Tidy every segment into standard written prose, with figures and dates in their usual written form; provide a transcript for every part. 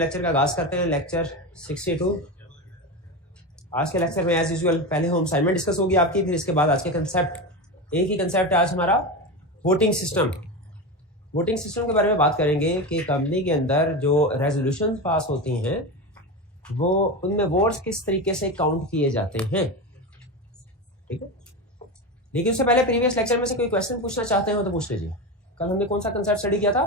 Lecture का आगाज करते हैं। लेक्चर 62। आज के लेक्चर में एज यूजुअल पहले होम असाइनमेंट डिस्कस होगी आपकी, फिर इसके बाद आज के कंसेप्ट। एक ही कंसेप्ट है आज हमारा, वोटिंग सिस्टम। वोटिंग सिस्टम के बारे में बात करेंगे कि कंपनी के अंदर जो रेजोल्यूशन पास होती हैं वो उनमें वोट्स किस तरीके से काउंट किए जाते हैं, ठीक है। लेकिन उससे पहले प्रीवियस लेक्चर में से कोई क्वेश्चन पूछना चाहते हो तो पूछ लीजिए। कल हमने कौन सा कंसेप्ट स्टडी किया था?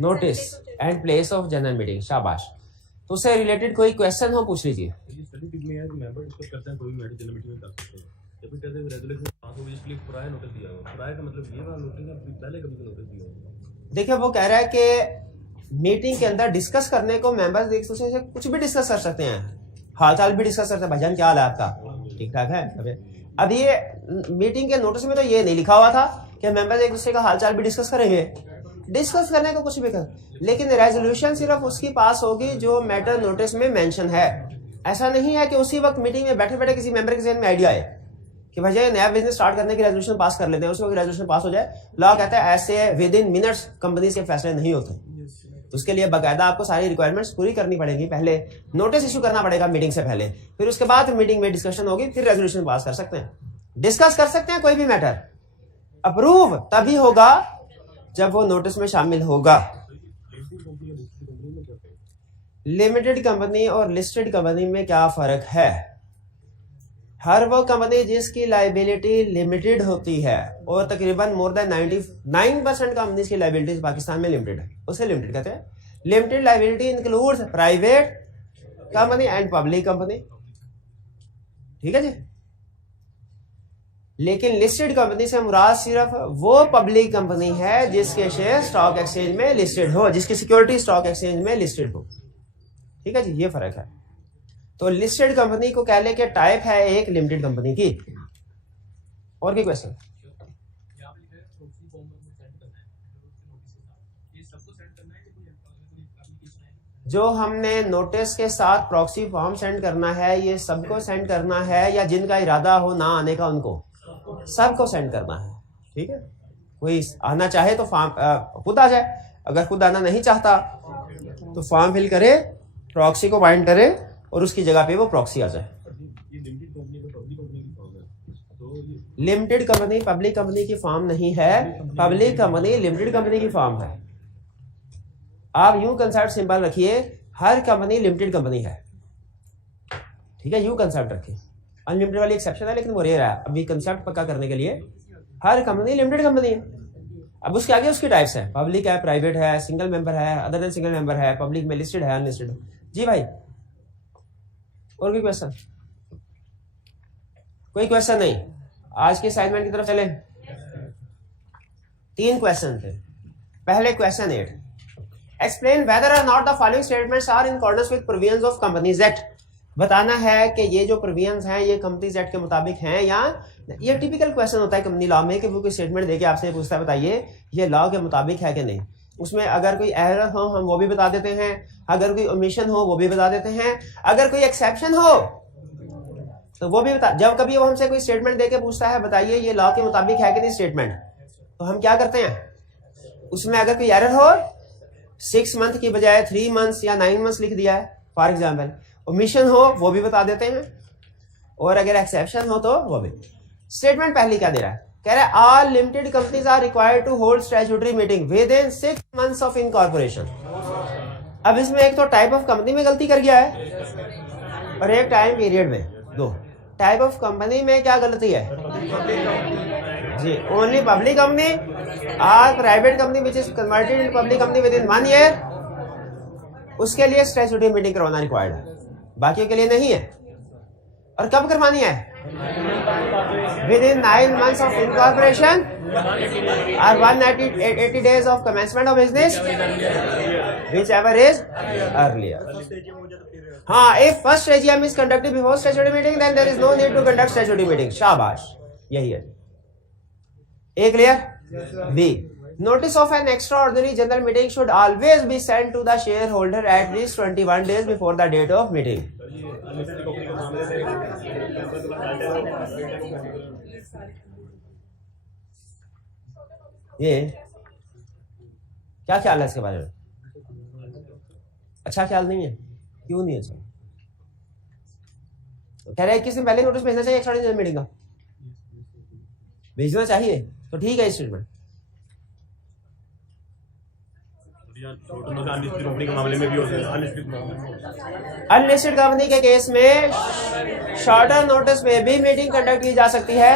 Notice and place of general meeting. शाबाश। तो उससे रिलेटेड कोई क्वेश्चन हो पूछ लीजिए। देखिए वो कह रहा है कि मीटिंग के अंदर डिस्कस करने को मेंबर्स एक दूसरे से कुछ भी डिस्कस कर सकते हैं, हालचाल भी डिस्कस करते हैं। भाईजान क्या हाल है आपका, ठीक ठाक है। अब ये मीटिंग के नोटिस में तो ये नहीं लिखा हुआ था कि मेंबर्स एक दूसरे का हालचाल भी डिस्कस करेंगे। डिस्कस करने को कुछ भी कर, लेकिन रेजोल्यूशन सिर्फ उसकी पास होगी जो मैटर नोटिस में मेंशन है। ऐसा नहीं है कि उसी वक्त मीटिंग में बैठे बैठे किसी मेंबर के जहन में आइडिया है कि भाई नया बिजनेस स्टार्ट करने की रेजोल्यूशन पास कर लेते हैं, उसी वक्त रेजोल्यूशन पास हो जाए। लॉ कहता है ऐसे विद इन मिनट्स कंपनीज के फैसले नहीं होते। उसके लिए बाकायदा आपको सारी रिक्वायरमेंट्स पूरी करनी पड़ेगी। पहले नोटिस इशू करना पड़ेगा मीटिंग से पहले, फिर उसके बाद मीटिंग में डिस्कशन होगी, फिर रेजोल्यूशन पास कर सकते हैं, डिस्कस कर सकते हैं कोई भी मैटर। अप्रूव तभी होगा जब वो नोटिस में शामिल होगा। लिमिटेड कंपनी और लिस्टेड कंपनी में क्या फर्क है? हर वो कंपनी जिसकी लायबिलिटी लिमिटेड होती है और तकरीबन मोर देन 99% कंपनीज की लायबिलिटी पाकिस्तान में लिमिटेड है, उसे लिमिटेड कहते हैं। Limited liability includes private company and public company, ठीक है जी। लेकिन लिस्टेड कंपनी से मुराद सिर्फ वो पब्लिक कंपनी है जिसके शेयर स्टॉक एक्सचेंज में लिस्टेड हो, जिसकी सिक्योरिटी स्टॉक एक्सचेंज में लिस्टेड हो, ठीक है जी। ये फर्क है। तो लिस्टेड कंपनी को कह ले के टाइप है एक लिमिटेड कंपनी की। और क्या क्वेश्चन? जो हमने नोटिस के साथ प्रॉक्सी फॉर्म सेंड करना है, ये सबको सेंड करना है या जिनका इरादा हो ना आने का उनको सबको सेंड करना है, ठीक है। कोई आना चाहे तो फॉर्म खुद आ जाए, अगर खुद आना नहीं चाहता तो फॉर्म फिल करे, प्रॉक्सी को बाइंड करे और उसकी जगह पे वो प्रॉक्सी आ जाए। लिमिटेड कंपनी पब्लिक कंपनी की फॉर्म नहीं है, पब्लिक कंपनी लिमिटेड कंपनी की फॉर्म है। आप यूं कंसेप्ट सिंपल रखिए, हर कंपनी लिमिटेड कंपनी है, ठीक है। यूं कंसेप्ट रखिए। अनलिमिटेड वाली एक्सेप्शन है लेकिन वो रेयर है। अभी कंसेप्ट पक्का करने के लिए हर कंपनी लिमिटेड कंपनी है। अब उसके आगे उसकी टाइप्स है, पब्लिक है, प्राइवेट है, सिंगल मेंबर है, अदर देन सिंगल मेंबर है, पब्लिक में लिस्टेड है, अनलिस्टेड है। जी भाई और कोई क्वेश्चन? कोई क्वेश्चन नहीं। आज के असाइनमेंट की तरफ चले। 3 क्वेश्चन थे। पहले क्वेश्चन 8, एक्सप्लेन वेदर और not the following statements are in accordance with provisions of companies act. बताना है कि ये जो प्रोविजंस हैं ये कंपनीज एक्ट के मुताबिक हैं या ये टिपिकल क्वेश्चन होता है कंपनी लॉ में कि वो कोई स्टेटमेंट देके आपसे पूछता है बताइए ये लॉ के मुताबिक है कि नहीं। उसमें अगर कोई एरर हो हम वो भी बता देते हैं, अगर कोई ओमिशन हो वो भी बता देते हैं, अगर कोई एक्सेप्शन हो तो वो भी बता। जब कभी वो हमसे कोई स्टेटमेंट देके पूछता है बताइए ये लॉ के मुताबिक है कि नहीं स्टेटमेंट, तो हम क्या करते हैं उसमें अगर कोई एरर हो 6 मंथ की बजाय 3 मंथ्स या 9 मंथ्स लिख दिया है फॉर एग्जाम्पल, ओमिशन हो वो भी बता देते हैं, और अगर एक्सेप्शन हो तो वो भी। स्टेटमेंट पहली क्या दे रहा है? कह रहा है all limited companies are required to hold statutory meeting within 6 months of incorporation. अब इसमें एक तो टाइप ऑफ कंपनी में गलती कर गया है और एक टाइम पीरियड में। 2 टाइप ऑफ कंपनी में क्या गलती है जी? ओनली पब्लिक कंपनी और private company which is converted in public company with in 1 year, उसके लिए स्टैट्यूटरी मीटिंग करवाना रिक्वायर्ड है, बाकियों के लिए नहीं है। और कब करवानी है? With in 9 months of incorporation or 180 days of commencement of business, whichever is earlier. हाँ, if first AGM is conducted before statutory meeting, then there is no need to conduct statutory meeting. शाबाश, यही है। A clear? B. Notice of an extraordinary general meeting should always be sent to the shareholder at least 21 days before the date of meeting. ये क्या ख्याल है इसके बारे में? अच्छा ख्याल नहीं है? क्यों नहीं अच्छा? तो कह रहे हैं 21 दिन पहले नोटिस भेजना चाहिए एक्स्ट्राऑर्डिनरी मीटिंग का, भेजना चाहिए, तो ठीक है स्टेटमेंट। अनलिस्टेड कंपनी के केस में शॉर्टर नोटिस में भी मीटिंग कंडक्ट की जा सकती है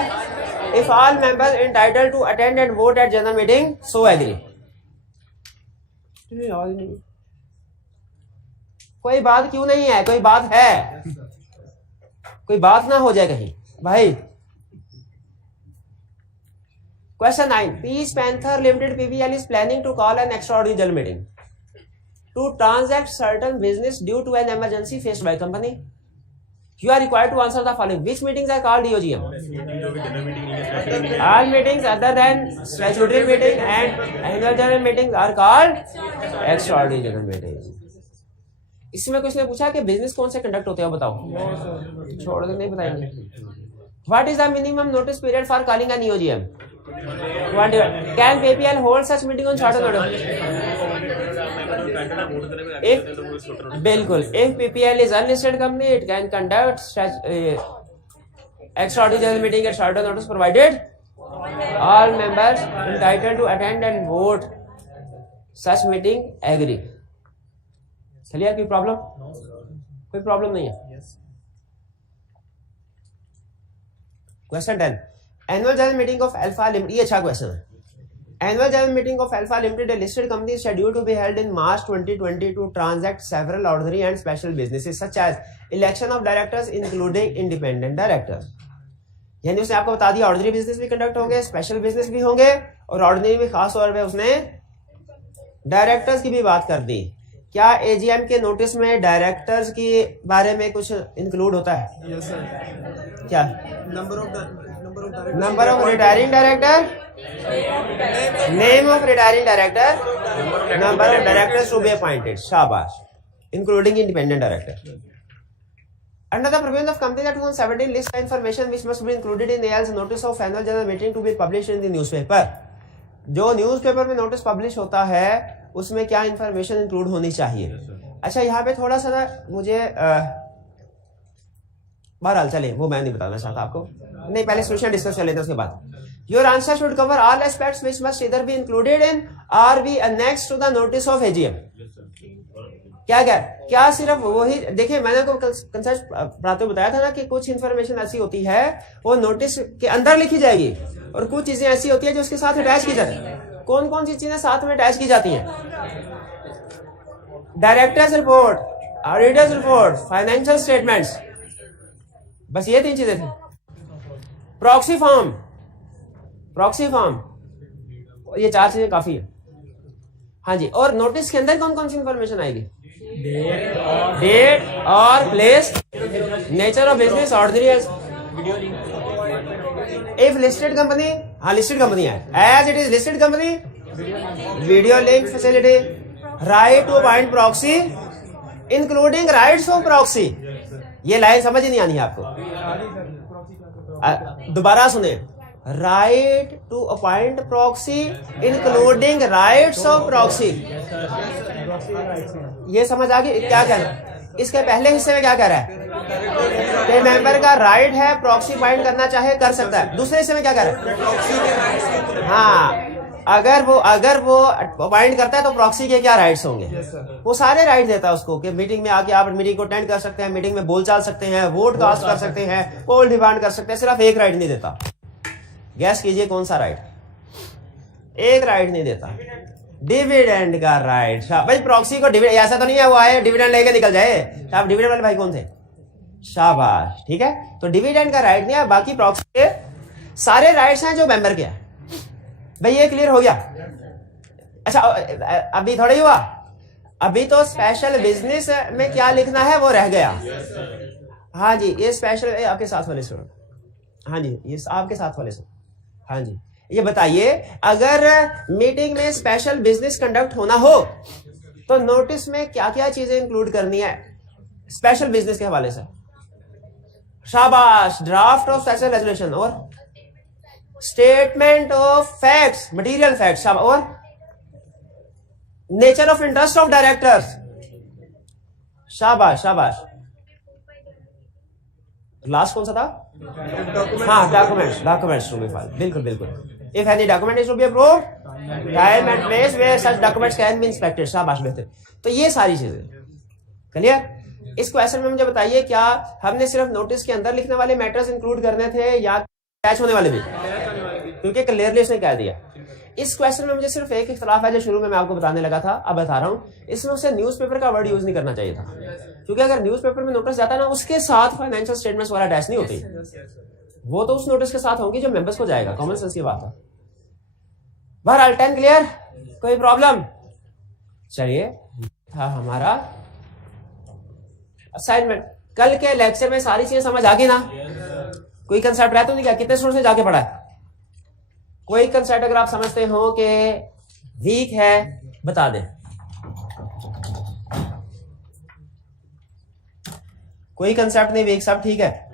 if all members entitled to attend and vote at general meeting so agree. कोई बात क्यों नहीं है? कोई बात है? कोई बात ना हो जाए कहीं भाई। Question 9, Peace Panther limited PPL is planning to call an extraordinary general meeting to transact certain business due to an emergency faced by company. You are required to answer the following. Which meetings are called EOGM? All meetings other than statutory meeting and annual general meetings are called extraordinary general meetings. इसमें कुछ ने पूछा कि business कौन से conduct होते हैं बताओ। छोड़ दे, नहीं बताएंगे। What is the minimum notice period for calling an EOGM? Can PPL hold such meeting on shorter notice? बिल्कुल, if PPL is unlisted company, it can conduct extraordinary general meeting at shorter notice provided all members entitled to attend and vote such meeting agree. चलिए, कोई problem? कोई problem नहीं है। Question 10, annual general meeting of alpha limited. ये अच्छा question है। Annual general meeting of Alpha Limited, a listed company, is scheduled to be held in March 2020 to transact several ordinary and special businesses such as election of directors including independent directors. यानी उसने आपको बता दिया ordinary business भी conduct होंगे, special business भी होंगे, और ऑर्डिनरी में खास तौर पे उसने डायरेक्टर्स की भी बात कर दी। क्या एजीएम के नोटिस में डायरेक्टर्स के बारे में कुछ इंक्लूड होता है? Yes sir. क्या? Number of retiring director, name of retiring director, number of directors to be appointed, शाबाश, including independent director. Under the provisions of Companies Act 2017 list the information which must be included in AL's notice of annual general meeting to be published in the newspaper. जो newspaper में notice publish होता है उसमें क्या information include होनी चाहिए? अच्छा, यहाँ पे थोड़ा सा ना मुझे बहरहाल चले, वो मैं नहीं बताना चाहता आपको, नहीं, पहले सोल्यूशन डिस्कस कर लेते हैं उसके बाद। Your answer should cover all aspects which must either be included in or be annexed to the notice of AGM. क्या सिर्फ वही? देखिए, मैंने आपको कंसेप्ट पढ़ाते हुए बताया था ना कि कुछ इंफॉर्मेशन ऐसी होती है वो नोटिस के अंदर लिखी जाएगी, और कुछ चीजें ऐसी होती है जो उसके साथ अटैच की जाती है। कौन कौन सी चीजें साथ में अटैच की जाती हैं? Directors report, auditors report, financial statements, बस ये 3 चीजें थी। प्रॉक्सी फॉर्म, ये 4 चीजें काफी है। हाँ जी, और नोटिस के अंदर कौन कौन सी इंफॉर्मेशन आएगी? डेट और place, nature of business, ordinary, if listed company, हाँ लिस्टेड कंपनी है, as it is listed company, video link facility, right to appoint proxy including rights of proxy. ये लाइन समझ ही नहीं आनी है आपको, दोबारा सुने। Right to appoint proxy including rights of proxy, ये समझ आ गई क्या कह रहा है? इसके पहले हिस्से में क्या कह रहा है कि मेंबर का राइट है प्रॉक्सी अपॉइंट करना चाहे कर सकता है। दूसरे हिस्से में क्या कह रहा है? हाँ, अगर वो अपॉइंट करता है तो प्रॉक्सी के क्या राइट्स होंगे? वो सारे राइट देता है उसको कि मीटिंग में आके आप मीटिंग को अटेंड कर सकते हैं, मीटिंग में बोलचाल सकते हैं, वोट कास्ट कर सकते हैं, पोल डिमांड कर सकते हैं। सिर्फ एक राइट नहीं देता। गैस कीजिए कौन सा राइट? एक राइट नहीं देता, डिविडेंड का राइट। भाई प्रॉक्सी को डिविडेंड, ऐसा तो नहीं है वो आए डिविडेंड लेके निकल जाए। आप डिविडेंड वाले भाई कौन थे? शाबाश, ठीक है। तो डिविडेंड का राइट नहीं है, बाकी प्रॉक्सी के सारे राइट्स हैं जो मेंबर के हैं। भाई ये क्लियर हो गया? अच्छा, अभी थोड़ा ही हुआ, अभी तो स्पेशल बिजनेस में क्या लिखना है वो रह गया। हाँ जी, ये स्पेशल आपके साथ वाले स्टूडेंट, हाँ जी ये आपके साथ वाले स्टूडेंट, हाँ जी ये बताइए, अगर मीटिंग में स्पेशल बिजनेस कंडक्ट होना हो तो नोटिस में क्या क्या चीजें इंक्लूड करनी है स्पेशल बिजनेस के हवाले से? शाबाश, ड्राफ्ट ऑफ स्पेशल रेजोल्यूशन और statement of facts, material facts, और nature of interest of directors. शाबाश शाबाश। लास्ट कौन सा था? हाँ, डॉक्यूमेंट्स टू बी फाइल्ड, बिल्कुल बिल्कुल। If any document is to be approved, time and place where such documents can be inspected. शाबाश, बेहतर। तो ये सारी चीजें क्लियर। इस क्वेश्चन में मुझे बताइए, क्या हमने सिर्फ नोटिस के अंदर लिखने वाले मैटर्स इंक्लूड करने थे या अटैच होने वाले भी? क्योंकि क्लियरली उसने कह दिया। इस क्वेश्चन में मुझे सिर्फ एक इख्तलाफ है जो शुरू में मैं आपको बताने लगा था, अब बता रहा हूं। इसमें उसे न्यूज़पेपर का वर्ड यूज नहीं करना चाहिए था, क्योंकि अगर न्यूज़पेपर में नोटिस जाता है ना, उसके साथ फाइनेंशियल स्टेटमेंट्स वाला अटैच नहीं होती, वो तो उस नोटिस के साथ होंगी जो मेंबर्स को जाएगा। कॉमन सेंस की बात है। बहरहाल 10 क्लियर, कोई प्रॉब्लम? चलिए, था हमारा असाइनमेंट। कल के लेक्चर में सारी चीजें समझ आ गई ना? कोई कंसेप्ट रह तो नहीं गया? कितने स्टूडेंट से जाके पढ़ा है? कोई कंसेप्ट अगर आप समझते हो कि वीक है, बता दें। कोई कंसेप्ट नहीं वीक, सब ठीक है?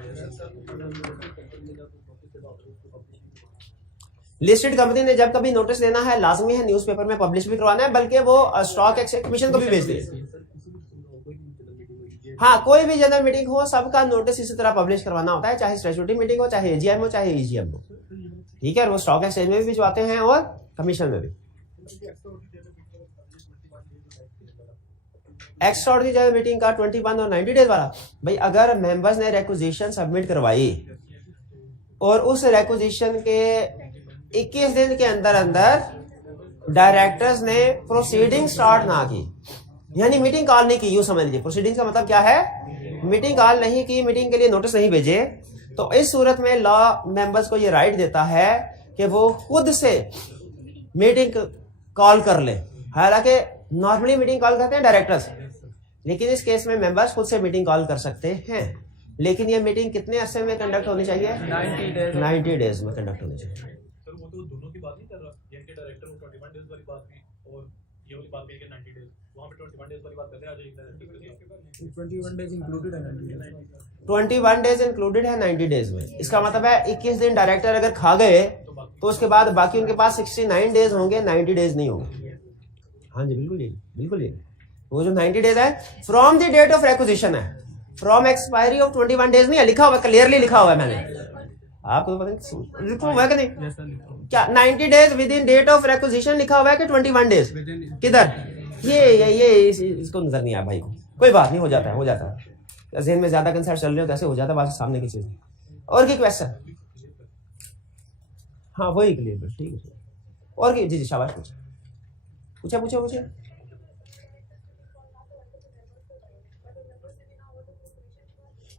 लिस्टेड कंपनी ने जब कभी नोटिस देना है, लाजमी है न्यूज़पेपर में पब्लिश भी करवाना है, बल्कि वो स्टॉक एक्सचेंज कमीशन को भी भेज दिए। हाँ, कोई भी जनरल मीटिंग हो, सबका नोटिस इसी तरह पब्लिश करवाना होता है, चाहे स्टैट्यूटरी मीटिंग हो, चाहे एजीएम हो, चाहे ईजीएम हो। ठीक है, वो स्टॉक एक्सचेंज में भी भिजवाते हैं और कमीशन में भी। एक्स्ट्राऑर्डिनरी जनरल मीटिंग का 21 और 90 डेज वाला, भाई अगर मेंबर्स ने रिक्विजिशन सबमिट करवाई और उस रिक्विजिशन के 21 दिन के अंदर अंदर डायरेक्टर्स ने प्रोसीडिंग स्टार्ट ना की, यानी मीटिंग कॉल नहीं की, यूं समझ लीजिए। प्रोसीडिंग का मतलब क्या है? मीटिंग कॉल नहीं की, मीटिंग के लिए नोटिस नहीं भेजे, तो इस सूरत में लॉ मेंबर्स को ये राइट देता है कि वो खुद से मीटिंग कॉल कर ले। हालांकि नॉर्मली मीटिंग कॉल करते हैं डायरेक्टर्स, लेकिन इस केस में मेंबर्स खुद से मीटिंग कॉल कर सकते हैं। लेकिन ये मीटिंग कितने अरसे में कंडक्ट होनी चाहिए? 90 डेज में कंडक्ट होनी चाहिए। सर वो तो दोनों की बात नहीं कर रहा, जिनके डायरेक्टर वो 21 डेज वाली बात की और ये वाली बात कही 90 डेज, वहां पे 21 डेज वाली बात करते हैं। आज एक डायरेक्टर 21 डेज इंक्लूडेड है 90 डेज, 21 डेज इंक्लूडेड है 90 डेज में। इसका मतलब है 21 दिन डायरेक्टर अगर खा गए तो उसके बाद बाकी उनके पास 69 डेज होंगे, 90 डेज नहीं होंगे। हाँ जी, बिल्कुल ये, बिल्कुल ये। वो जो 90 डेज है from the date of requisition है, फ्रॉम एक्सपायरी ऑफ 21 डेज नहीं है, लिखा हुआ, क्लियरली लिखा हुआ है मैंने आपको, पता नहीं लिखा हुआ है कि नहीं? क्या 90 days within date of requisition लिखा हुआ है कि 21 डेज? किधर? ये इसको नजर नहीं आया भाई को। कोई बात नहीं, हो जाता है, हो जाता है। ज़हन में ज्यादा कंसेप्ट चल रहे हो तो ऐसे हो जाता है, बात सामने की चीज। और की क्वेश्चन? हाँ वही क्लियर, ठीक है। और की? जी जी शाबाश, पूछे पूछे पूछे पूछे।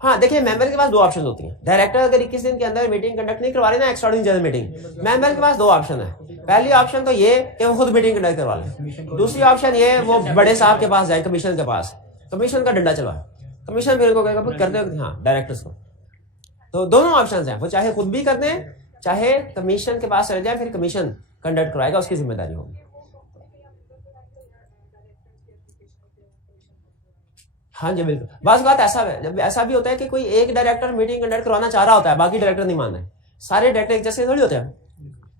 हाँ देखिए, मेंबर के पास दो ऑप्शन होती हैं। डायरेक्टर अगर 21 दिन के अंदर मीटिंग कंडक्ट नहीं करवा रहे ना, एक्स्ट्राऑर्डिनरी जनरल मीटिंग, मेंबर के पास दो ऑप्शन है। पहली ऑप्शन तो ये कि वो खुद मीटिंग कंडक्ट करवा ले। दूसरी ऑप्शन ये, वो बड़े साहब के पास जाए, कमीशन के पास, कमीशन का डंडा चलवाए, कमीशन फिर इनको कहेगा कर दो, हाँ डायरेक्टर्स को। तो दोनों ऑप्शन हैं, वो चाहे खुद भी कर दें, चाहे कमीशन के पास चले जाए, फिर कमीशन कंडक्ट करवाएगा, उसकी जिम्मेदारी होगी। हाँ जी बिल्कुल। बस बात ऐसा है, जब ऐसा भी होता है कि कोई एक डायरेक्टर मीटिंग कंडक्ट करवाना चाह रहा होता है, बाकी डायरेक्टर नहीं मान रहे। सारे डायरेक्टर एक जैसे थोड़ी होते हैं,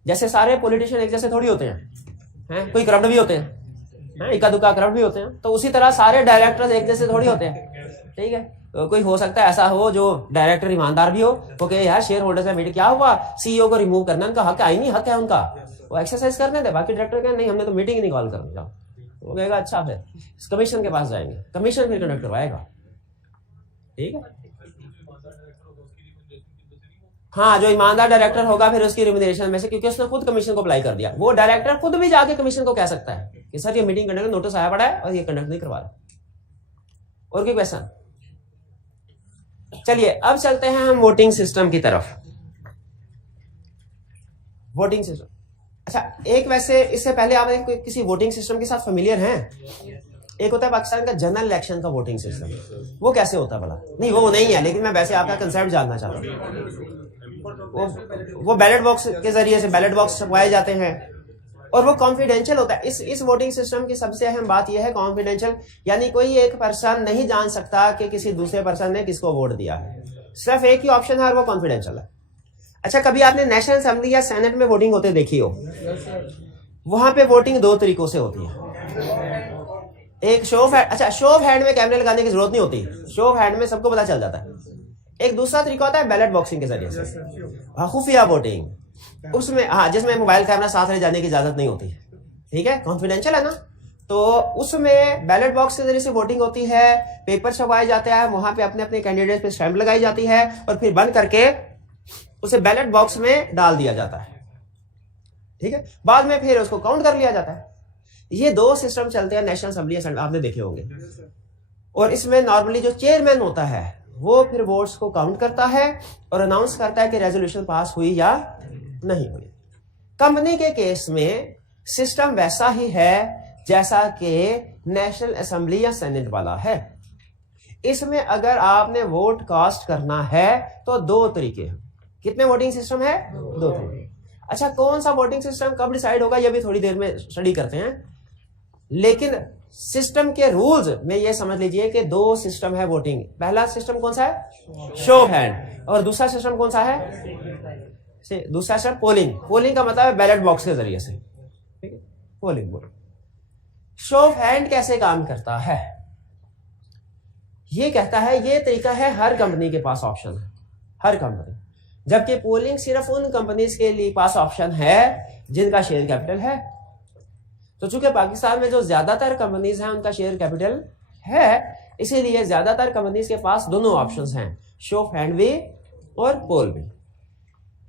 जैसे सारे पॉलिटिशियन एक जैसे थोड़ी होते हैं, कोई करप्ट भी होते हैं, इक्का दुक्का करप्ट भी होते हैं। तो उसी तरह सारे डायरेक्टर्स एक जैसे थोड़ी होते हैं, ठीक है। तो कोई हो सकता है ऐसा हो जो डायरेक्टर ईमानदार भी हो, वो कहे यार शेयर होल्डर्स में मीटिंग क्या हुआ, सीईओ को रिमूव करना उनका हक है, नहीं हक है उनका, वो एक्सरसाइज करने दे। बाकी डायरेक्टर कहें नहीं, हमने तो मीटिंग ही नहीं कॉल करनी, जाओ। वो कहेगा अच्छा, फिर कमीशन के पास जाएंगे, कमीशन फिर कंडक्ट करवाएगा, ठीक है। हाँ, जो ईमानदार डायरेक्टर होगा फिर उसकी रिम्यूनरेशन में से, क्योंकि उसने खुद कमीशन को अप्लाई कर दिया, वो डायरेक्टर खुद भी जाके कमीशन को कह सकता है कि सर ये मीटिंग कंडक्ट नोटिस आया पड़ा है और ये कंडक्ट नहीं करवा रहा। और कोई क्वेश्चन? चलिए अब चलते हैं हम वोटिंग सिस्टम की तरफ। वोटिंग सिस्टम, अच्छा एक, वैसे इससे पहले आप किसी वोटिंग सिस्टम के साथ फेमिलियर हैं? एक होता है पाकिस्तान का जनरल इलेक्शन का वोटिंग सिस्टम, वो कैसे होता है भला? नहीं वो नहीं है, लेकिन मैं वैसे आपका कंसेप्ट जानना चाहता हूँ। वो बैलेट बॉक्स के जरिए से बैलेट बॉक्स छपवाए जाते हैं और वो कॉन्फिडेंशियल होता है। इस वोटिंग सिस्टम की सबसे अहम बात यह है कॉन्फिडेंशियल, यानी कोई एक पर्सन नहीं जान सकता कि किसी दूसरे पर्सन ने किसको वोट दिया है। सिर्फ एक ही ऑप्शन है और वो कॉन्फिडेंशियल है। अच्छा, कभी आपने नेशनल असेंबली या सेनेट में वोटिंग होते देखी हो? वहां पे वोटिंग दो तरीकों से होती है। एक शो ऑफ हैंड, अच्छा शो ऑफ हैंड में कैमरे लगाने की जरूरत नहीं होती, शो ऑफ हैंड में सबको पता चल जाता है। एक दूसरा तरीका होता है बैलेट बॉक्सिंग के जरिए से, खुफिया वोटिंग, उसमें हाँ जिसमें मोबाइल कैमरा साथ ले जाने की इजाजत नहीं होती, ठीक है, कॉन्फिडेंशियल है ना। तो उसमें बैलेट बॉक्स के जरिए से वोटिंग होती है, पेपर छपवाए जाते हैं, वहां पे अपने अपने कैंडिडेट पे स्टैंप लगाई जाती है और फिर बंद करके उसे बैलेट बॉक्स में डाल दिया जाता है, ठीक है, बाद में फिर उसको काउंट कर लिया जाता है। ये दो सिस्टम चलते हैं नेशनल असेंबली, आपने देखे होंगे। और इसमें नॉर्मली जो चेयरमैन होता है वो फिर वोट्स को काउंट करता है और अनाउंस करता है कि रेजोल्यूशन पास हुई या नहीं हुई। कंपनी के केस में सिस्टम वैसा ही है जैसा कि नेशनल असेंबली या सेनेट वाला है। इसमें अगर आपने वोट कास्ट करना है तो दो तरीके हैं। कितने वोटिंग सिस्टम है? दो तरीके। अच्छा, कौन सा वोटिंग सिस्टम कब डिसाइड होगा ये भी थोड़ी देर में स्टडी करते हैं, लेकिन सिस्टम के रूल्स में ये समझ लीजिए कि दो सिस्टम है वोटिंग। पहला सिस्टम कौन सा है? Show of hand. और दूसरा सिस्टम कौन सा है? दूसरा सिस्टम पोलिंग। पोलिंग का मतलब है बैलेट बॉक्स के जरिए से, ठीक है, पोलिंग बोल। शो ऑफ हैंड कैसे काम करता है? ये कहता है, ये तरीका है हर कंपनी के पास ऑप्शन है, हर कंपनी, जबकि पोलिंग सिर्फ उन कंपनीज के लिए पास ऑप्शन है जिनका शेयर कैपिटल है। तो चूंकि पाकिस्तान में जो ज्यादातर कंपनीज हैं उनका शेयर कैपिटल है, इसीलिए ज्यादातर कंपनीज के पास दोनों ऑप्शंस हैं, शो ऑफ हैंड भी और पोल भी।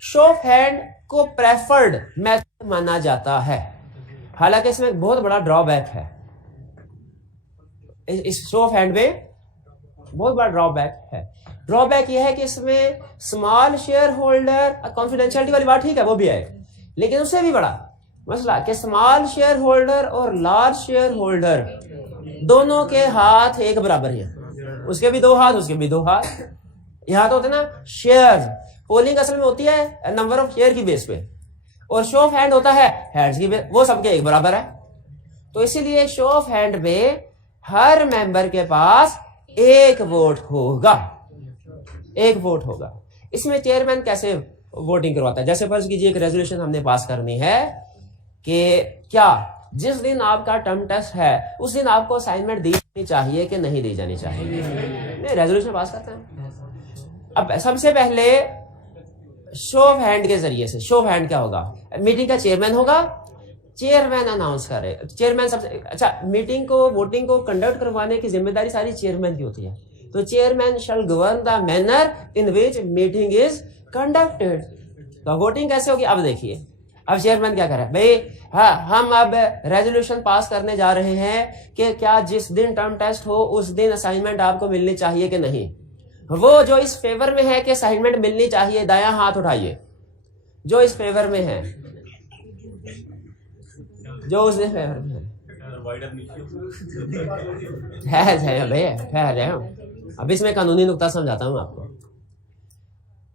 शो ऑफ हैंड को प्रेफर्ड मेथड माना जाता है, हालांकि इसमें एक बहुत बड़ा ड्रॉबैक है। इस शो ऑफ हैंड में बहुत बड़ा ड्रॉबैक है। ड्रॉबैक यह है कि इसमें स्मॉल शेयर होल्डर, कॉन्फिडेंशियलिटी वाली बात ठीक है वो भी है, लेकिन उससे भी बड़ा मसला कि स्मॉल शेयर होल्डर और लार्ज शेयर होल्डर दोनों के हाथ एक बराबर हैं, उसके भी दो हाथ, उसके भी दो हाथ। यहाँ तो होते ना शेयर, पोलिंग असल में होती है नंबर ऑफ शेयर की बेस पे, और शो ऑफ हैंड होता है हैंड्स की बेस, वो सबके एक बराबर है। तो इसीलिए शो ऑफ हैंड में हर मेंबर के पास एक वोट होगा, एक वोट होगा। इसमें चेयरमैन कैसे वोटिंग करवाता है? जैसे फर्ज कीजिए एक रेजोल्यूशन हमने पास करनी है कि क्या जिस दिन आपका टर्म टेस्ट है उस दिन आपको असाइनमेंट दी जानी चाहिए कि नहीं दी जानी चाहिए, नहीं रेजोल्यूशन पास करते हैं। अब सबसे पहले शो ऑफ हैंड के जरिए से, शो ऑफ हैंड क्या होगा? मीटिंग का चेयरमैन होगा, चेयरमैन अनाउंस करे, चेयरमैन सबसे अच्छा, मीटिंग को वोटिंग को कंडक्ट करवाने की जिम्मेदारी सारी चेयरमैन की होती है। तो chairman shall govern the manner in which meeting is conducted. तो वोटिंग कैसे होगी? अब देखिए, अब चेयरमैन क्या कर रहा है भाई, हाँ हम अब रेजोल्यूशन पास करने जा रहे हैं कि क्या जिस दिन टर्म टेस्ट हो उस दिन असाइनमेंट आपको मिलनी चाहिए कि नहीं। वो जो इस फेवर में है कि असाइनमेंट मिलनी चाहिए, दायां हाथ उठाइए। जो इस फेवर में है, जो उस फेवर में है, अब इसमें कानूनी नुक्ता समझाता हूं आपको।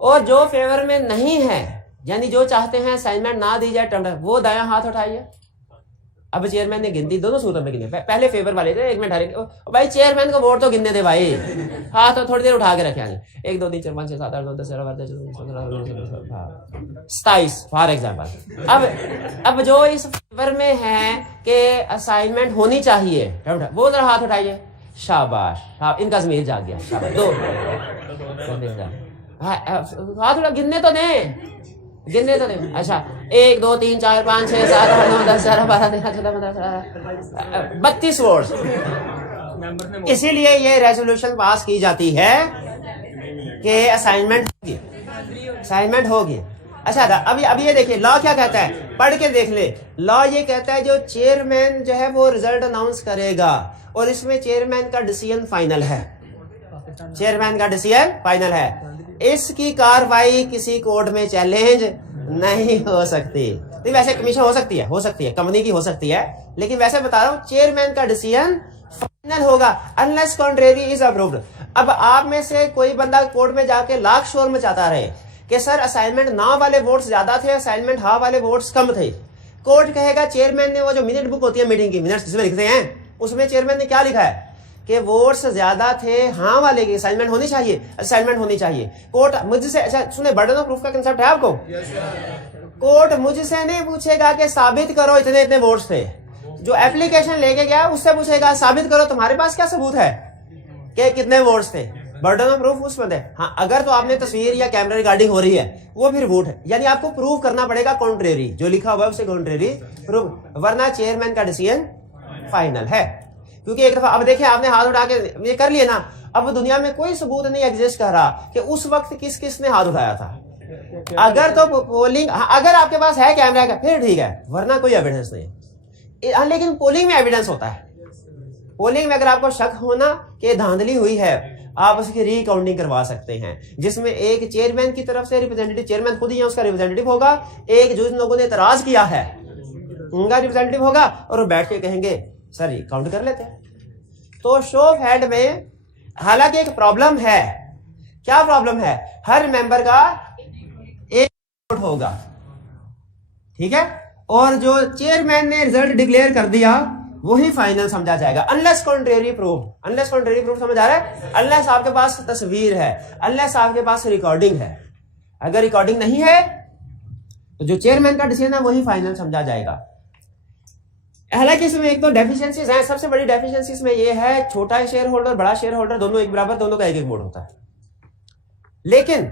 और जो फेवर में नहीं है, यानी जो चाहते हैं असाइनमेंट ना दी जाए टर्म, वो दायां हाथ उठाइए। अब चेयरमैन ने गिनती दोनों सूत्रों में गिने, पहले फेवर वाले थे, एक मिनट भाई चेयरमैन को वोट तो गिनने दे भाई, हाथ तो थोड़ी देर उठा के रखे, 1 2 3 4 5 6 7 8 9 10 11 12 27 फॉर एग्जाम्पल। अब जो इस फेवर में है कि असाइनमेंट होनी चाहिए, वो जरा हाथ उठाइए। शाबाश, इनका ज़मीर जाग गया, शाबाश। दो हाथ उठा, गिनने तो दें, गिनने तो नहीं। अच्छा 1 2 3 4 5 6 7 8 9 10 11 12 13 14 15 32 वोट्स। इसीलिए ये रेजोल्यूशन पास की जाती है कि असाइनमेंट होगी, असाइनमेंट होगी। अच्छा अभी ये देखिए लॉ क्या कहता है, पढ़ के देख ले। लॉ ये कहता है जो चेयरमैन जो है वो रिजल्ट अनाउंस करेगा, और इसमें चेयरमैन का डिसीजन फाइनल है, चेयरमैन का डिसीजन फाइनल है। इसकी कार्रवाई किसी कोर्ट में चैलेंज नहीं हो सकती। नहीं वैसे कमीशन हो सकती है, कंपनी की हो सकती है, लेकिन वैसे बता रहा हूं चेयरमैन का डिसीजन फाइनल होगा अनलेस कॉन्ट्रेरी इज अप्रूव्ड। अब आप में से कोई बंदा कोर्ट में जाके लाख शोर मचाता रहे कि सर असाइनमेंट ना वाले वोट्स ज्यादा थे, असाइनमेंट हाँ वाले वोट्स कम थे, कोर्ट कहेगा चेयरमैन ने वो जो मिनट बुक होती है मीटिंग की, मिनट्स जिसमें लिखते हैं, उसमें चेयरमैन ने क्या लिखा है कि वोट्स ज्यादा थे हाँ वाले की, असाइनमेंट होनी चाहिए, असाइनमेंट होनी चाहिए। कोर्ट मुझसे, अच्छा सुने, बर्डन ऑफ प्रूफ का कंसेप्ट है आपको? कोर्ट मुझसे नहीं पूछेगा कि साबित करो इतने इतने वोट्स थे। जो एप्लीकेशन लेके गया उससे पूछेगा साबित करो तुम्हारे पास क्या सबूत है कि कितने वोट्स थे। बर्डन ऑफ प्रूफ उस पर है। हाँ, अगर तो आपने तस्वीर या कैमरा रिकॉर्डिंग हो रही है वो फिर वोट है, यानी आपको प्रूव करना पड़ेगा कॉन्ट्रेरी, जो लिखा हुआ है उसे कॉन्ट्रेरी प्रूफ, वरना चेयरमैन का डिसीजन फाइनल है। क्योंकि एक दफा अब देखिए आपने हाथ उठा के ये कर लिए ना, अब दुनिया में कोई सबूत नहीं एग्जिस्ट कर रहा कि उस वक्त किस किस ने हाथ उठाया था। अगर तो पोलिंग, अगर आपके पास है कैमरा का फिर ठीक है, वरना कोई एविडेंस नहीं। लेकिन पोलिंग में एविडेंस होता है। पोलिंग में अगर आपको शक होना कि धांधली हुई है, आप उसकी रिकाउंटिंग करवा सकते हैं, जिसमें एक चेयरमैन की तरफ से रिप्रेजेंटेटिव, चेयरमैन खुद ही है उसका रिप्रेजेंटेटिव होगा, एक जो लोगों ने एतराज किया है उनका रिप्रेजेंटेटिव होगा, और वो बैठ के कहेंगे सर काउंट कर लेते हैं। तो शो ऑफ हैंड में हालांकि एक प्रॉब्लम है। क्या प्रॉब्लम है? हर मेंबर का एक वोट होगा, ठीक है, और जो चेयरमैन ने रिजल्ट डिक्लेयर कर दिया वही फाइनल समझा जाएगा, unless contrary proof. Unless contrary proof समझ आ रहा है? अनलेस आपके पास तस्वीर है, अनलेस आपके पास रिकॉर्डिंग है। अगर रिकॉर्डिंग नहीं है तो जो चेयरमैन का डिसीजन है वही फाइनल समझा जाएगा। हालांकि इसमें एक तो डेफिशिएंसीज हैं। सबसे बड़ी डेफिशिएंसी इसमें यह है, छोटा शेयर होल्डर बड़ा शेयर होल्डर दोनों एक बराबर, दोनों का एक एक वोट होता है। लेकिन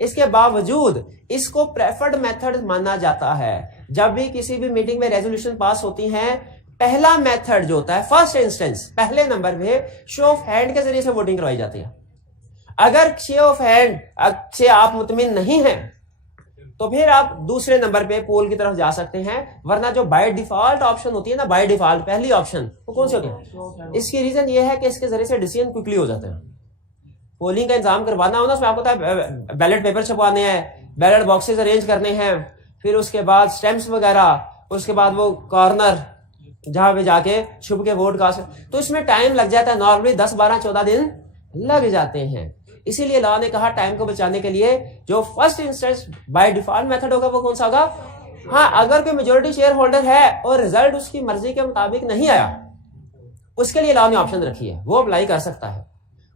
इसके बावजूद इसको प्रेफर्ड मेथड माना जाता है। जब भी किसी भी मीटिंग में रेजोल्यूशन पास होती हैं, पहला मेथड जो होता है, फर्स्ट इंस्टेंस, पहले नंबर पे शो ऑफ हैंड के जरिए से वोटिंग करवाई जाती है। अगर शो ऑफ हैंड से आप मुतमिन नहीं हैं तो फिर आप दूसरे नंबर पे पोल की तरफ जा सकते हैं, वरना जो बाय डिफॉल्ट ऑप्शन होती है ना, बाय डिफॉल्ट पहली ऑप्शन, वो कौन सी होती है? इसकी रीजन ये है कि इसके जरिए से डिसीजन क्विकली हो जाते हैं। पोलिंग का इंतजाम करवाना हो ना, उसमें आपको पता है बैलेट पेपर छपवाने हैं, बैलेट बॉक्सेस अरेंज करने हैं, फिर उसके बाद स्टैम्प्स वगैरह, उसके बाद वो कॉर्नर जहां पे जाके छुप के वोट कास्ट, तो इसमें टाइम लग जाता है। नॉर्मली 10, 12, 14 दिन लग जाते हैं। इसीलिए लॉ ने कहा टाइम को बचाने के लिए जो first instance by default method होगा वो कौन सा होगा? हाँ, अगर कोई मेजोरिटी शेयर होल्डर है और रिजल्ट उसकी मर्जी के मुताबिक नहीं आया, उसके लिए लॉ ने ऑप्शन रखी है, वो अप्लाई कर सकता है।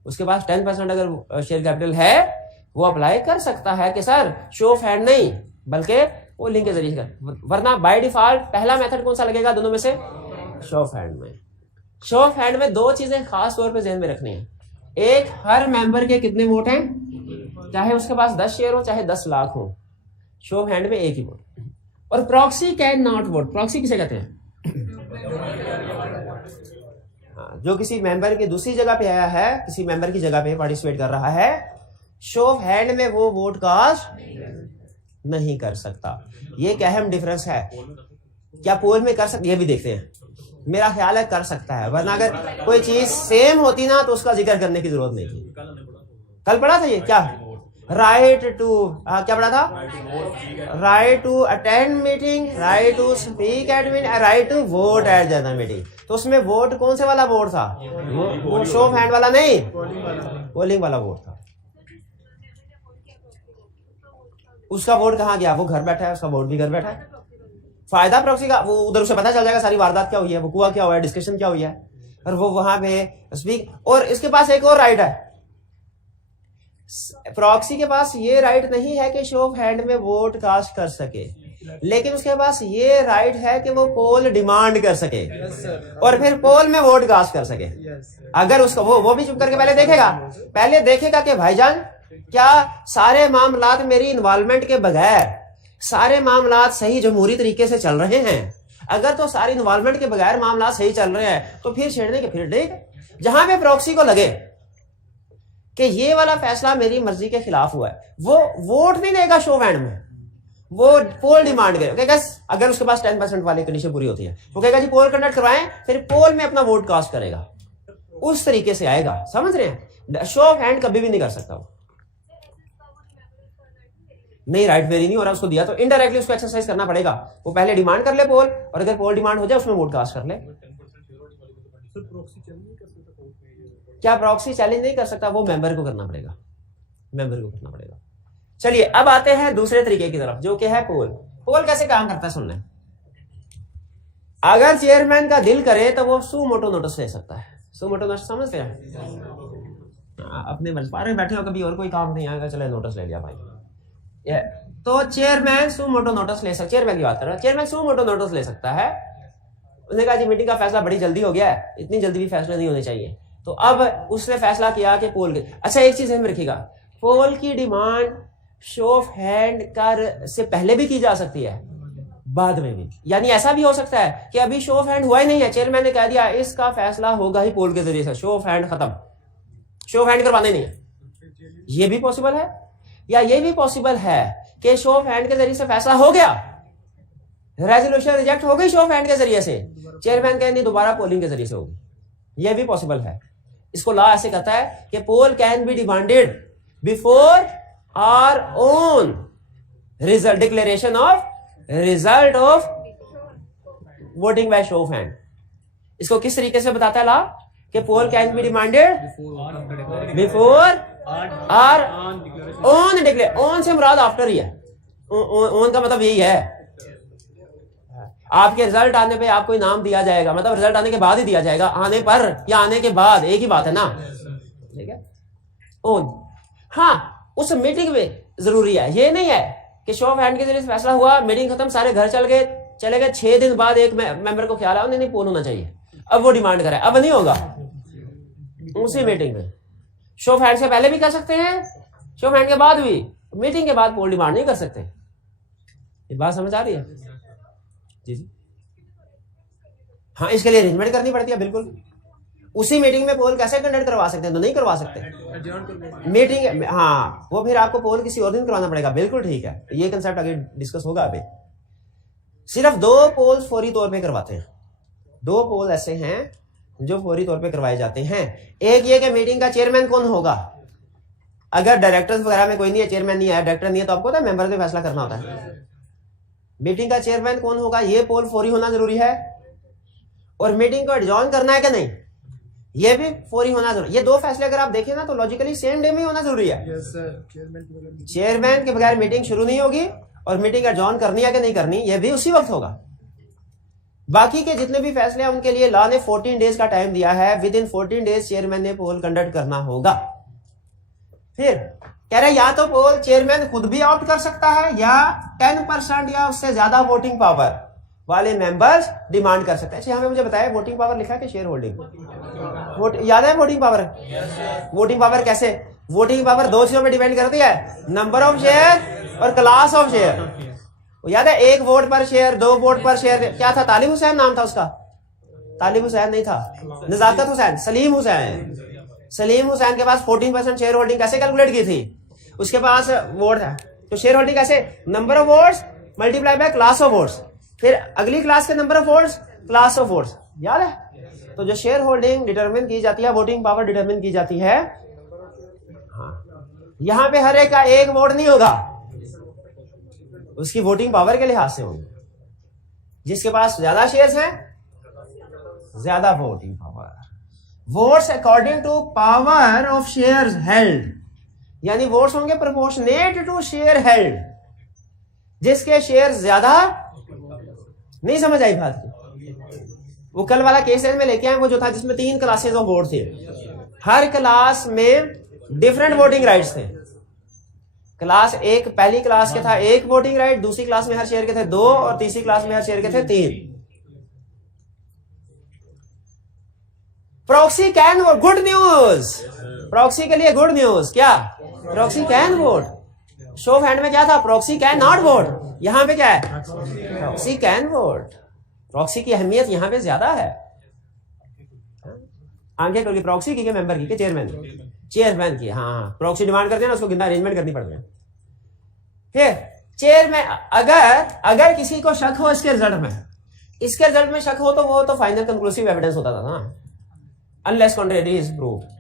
उसके पास 10% अगर शेयर कैपिटल है वो अप्लाई कर सकता है कि सर शो ऑफ हैंड नहीं बल्कि वो लिंक के जरिए कर, वरना बाय डिफॉल्ट पहला मेथड कौन सा लगेगा दोनों में से? शो ऑफ हैंड में। शो ऑफ हैंड में दो चीजें खास तौर पे ध्यान में रखनी है। एक, हर मेंबर के कितने वोट हैं, चाहे उसके पास 10 शेयर हो चाहे 10 लाख हो, शो ऑफ हैंड में एक ही वोट। और proxy can not vote. Proxy किसे कहते हैं? जो किसी मेंबर की दूसरी जगह पे आया है, किसी मेंबर की जगह पे पार्टिसिपेट कर रहा है, शो ऑफ हैंड में वो वोट कास्ट नहीं कर सकता। ये एक अहम डिफरेंस है। क्या पोल में कर सकते? ये भी देखते हैं। मेरा ख्याल है कर सकता है, वरना अगर कोई चीज सेम होती ना तो उसका जिक्र करने की जरूरत नहीं थी। कल पढ़ा था ये क्या? राइट टू क्या पढ़ा था? Right to attend meeting, right to speak at meeting, right to vote at general meeting. तो उसमें वोट कौन से वाला वोट था? वो शो ऑफ हैंड वाला नहीं, पोलिंग वाला वोट था। उसका वोट कहाँ गया? वो घर बैठा है, उसका वोट भी घर बैठा है। फायदा प्रॉक्सी का, वो उधर उसे पता चल जाएगा सारी वारदात क्या हुई है, वो कुआ क्या हुआ है, डिस्कशन क्या हुई है, और वो वहां पे स्पीक। और इसके पास एक और राइट है, प्रॉक्सी के पास ये राइट नहीं है कि शो ऑफ हैंड में वोट कास्ट कर सके, लेकिन उसके पास ये राइट है कि वो पोल डिमांड कर सके और फिर पोल में वोट कास्ट कर सके। अगर उसका वो भी चुप करके पहले देखेगा कि भाईजान क्या सारे मामलात मेरी इन्वॉल्वमेंट के बगैर सारे मामलात सही जमहूरी तरीके से चल रहे हैं। अगर तो सारी इन्वॉल्वमेंट के बगैर मामलात सही चल रहे हैं तो फिर छेड़ने के फिर ठीक। जहां पे प्रॉक्सी को लगे कि ये वाला फैसला मेरी मर्जी के खिलाफ हुआ है, वो वोट नहीं देगा शो हैंड में, वो पोल डिमांड करेगा। अगर उसके पास 10% वाली कंडीशन पूरी होती है, वो कहेगा जी पोल कंडक्ट करवाएं, फिर पोल में अपना वोट कास्ट करेगा, उस तरीके से आएगा। समझ रहे हैं? शो ऑफ हैंड कभी भी नहीं कर सकता वो। नहीं, राइट वेरी नहीं हो रहा, उसको दिया तो इनडायरेक्टली उसको एक्सरसाइज करना पड़ेगा। वो पहले डिमांड कर ले पोल, और अगर पोल डिमांड हो जाए उसमें वोट कास्ट कर ले। क्या प्रॉक्सी चैलेंज नहीं कर सकता? वो मेंबर को करना पड़ेगा, मेंबर को करना पड़ेगा। चलिए अब आते हैं दूसरे तरीके की तरफ, जो कि है पोल। पोल कैसे काम करता है सुनना। अगर चेयरमैन का दिल करे तो वो सू मोटो नोटिस ले सकता है। सुमोटो नोटिस समझते हैं? अपने बारे में बैठे हो, कभी और कोई काम नहीं आएगा, चले नोटिस ले लिया भाई। तो चेयरमैन सुमोटो नोटिस ले सकता, चेयरमैन की बात कर रहा है, चेयरमैन सुमोटो नोटिस ले सकता है। उसने कहा जी मीटिंग का फैसला बड़ी जल्दी हो गया है, इतनी जल्दी भी फैसले नहीं होने चाहिए। तो अब उसने फैसला किया कि पोल के, अच्छा एक चीज में रखिएगा, पोल की डिमांड शो ऑफ हैंड कर से पहले भी की जा सकती है, बाद में भी। यानी ऐसा भी हो सकता है कि अभी शो ऑफ हैंड हुआ ही नहीं है, चेयरमैन ने कह दिया इसका फैसला होगा ही पोल के जरिए से, शो ऑफ हैंड खत्म, शो ऑफ हैंड करवाने नहीं है, ये भी पॉसिबल है। या ये भी पॉसिबल है कि शो ऑफ हैंड के जरिए से फैसला हो गया, रेजोल्यूशन रिजेक्ट हो गई शो ऑफ हैंड के जरिए से, चेयरमैन कहे नहीं दोबारा पोलिंग के जरिए से होगी, यह भी पॉसिबल है। इसको लॉ ऐसे कहता है कि poll can be demanded before or on result declaration of result of voting by show of hand. इसको किस तरीके से बताता है लॉ कि poll can be demanded before or on declare, on से मुराद आफ्टर ही है, ओन का मतलब यही है, आपके रिजल्ट आने पे आपको इनाम दिया जाएगा, मतलब रिजल्ट आने के बाद ही दिया जाएगा, आने पर या आने के बाद एक ही बात है ना, ठीक है। ओन, हाँ उस मीटिंग में जरूरी है, ये नहीं है कि शो ऑफ हैंड के जरिए फैसला हुआ, मीटिंग खत्म, सारे घर चले गए, 6 दिन बाद एक मेंबर को ख्याल आया नहीं पोल होना चाहिए, अब वो डिमांड करे, अब नहीं होगा। उसी मीटिंग में शो ऑफ हैंड से पहले भी कर सकते हैं, शो ऑफ हैंड के बाद भी, मीटिंग के बाद पोल डिमांड नहीं कर सकते। ये बात समझ आ रही है जी? हाँ, इसके लिए अरेंजमेंट करनी पड़ती है, बिल्कुल। उसी मीटिंग में पोल कैसे कंडक्ट करवा सकते हैं? तो नहीं करवा सकते मीटिंग, हाँ वो फिर आपको पोल किसी और दिन करवाना पड़ेगा, बिल्कुल ठीक है, ये कंसेप्ट आगे डिस्कस होगा। अभी सिर्फ 2 पोल्स फौरी तौर पे करवाते हैं, 2 पोल ऐसे हैं जो फौरी तौर पे करवाए जाते हैं। एक ये कि मीटिंग का चेयरमैन कौन होगा, अगर डायरेक्टर्स वगैरह में कोई नहीं है, चेयरमैन नहीं है, डायरेक्टर नहीं है, तो आपको पता है मेंबर से फैसला करना होता है। मीटिंग का चेयरमैन कौन होगा, ये पोल फौरी होना जरूरी है, और मीटिंग को एडजॉर्न करना है कि नहीं, ये भी फौरी होना जरूरी। ये 2 फैसले अगर आप देखें ना तो लॉजिकली सेम डे में ही होना जरूरी है। चेयरमैन के बगैर मीटिंग शुरू नहीं होगी, और मीटिंग एडजॉर्न करनी है कि नहीं करनी, ये भी उसी वक्त होगा। बाकी के जितने भी फैसले हैं उनके लिए लॉ ने 14 डेज का टाइम दिया है, विद इन 14 डेज चेयरमैन ने पोल कंडक्ट करना होगा। फिर कह रहे या तो पोल चेयरमैन खुद भी ऑप्ट कर सकता है, या 10% या उससे ज्यादा वोटिंग पावर वाले मेंबर्स डिमांड कर सकते हैं। यहाँ पे मुझे बताया वोटिंग पावर लिखा है कि शेयर होल्डिंग, याद है वोटिंग पावर? वोटिंग पावर कैसे? वोटिंग पावर 2 चीजों में डिपेंड करती है, नंबर ऑफ शेयर और क्लास ऑफ शेयर। याद है 1 वोट पर शेयर, 2 वोट पर शेयर, क्या था? तालिब हुसैन नाम था उसका? तालिब हुसैन नहीं था, नजाकत हुसैन, सलीम हुसैन। सलीम हुसैन के पास 14% शेयर होल्डिंग कैसे कैलकुलेट की थी? उसके पास वोट था, तो शेयर होल्डिंग कैसे? Number of votes multiply by class of votes, फिर अगली क्लास के number of votes, class of votes, याद है? तो जो शेयर होल्डिंग डिटरमिन की जाती है, वोटिंग पावर डिटरमिन की जाती है। हाँ, यहां पे हर एक का 1 वोट नहीं होगा, उसकी वोटिंग पावर के लिहाज से होगी। जिसके पास ज्यादा शेयर्स हैं, ज्यादा voting power. Votes according to power of shares held, यानी वोट्स होंगे प्रोपोर्शनेट टू शेयर हेल्ड। जिसके शेयर ज्यादा, नहीं समझ आई बात की? वो कल वाला केस में लेके आए, वो जो था जिसमें 3 क्लासेस ऑफ वोट थे, हर क्लास में डिफरेंट वोटिंग राइट्स थे। क्लास 1 पहली क्लास के था 1 वोटिंग राइट, दूसरी क्लास में हर शेयर के थे 2, और तीसरी क्लास में हर शेयर के थे 3। Proxy can vote, good news, proxy के लिए गुड न्यूज। क्या? Proxy can vote. Show of hand में क्या था? Proxy can not vote. यहां पे क्या है? Proxy can vote. प्रॉक्सी की अहमियत यहां पे ज्यादा है। आगे करोगे प्रॉक्सी की, मेंबर की, चेयरमैन की? चेयरमैन की। हाँ, प्रॉक्सी डिमांड करते हैं ना, उसको गिनना अरेंजमेंट करनी पड़ती है। फिर चेयरमैन, अगर किसी को शक हो इसके रिजल्ट में शक हो, तो वो तो फाइनल कंक्लूसिव एविडेंस होता था ना, अनलेस कॉन्ट्रेरी इज प्रूव्ड।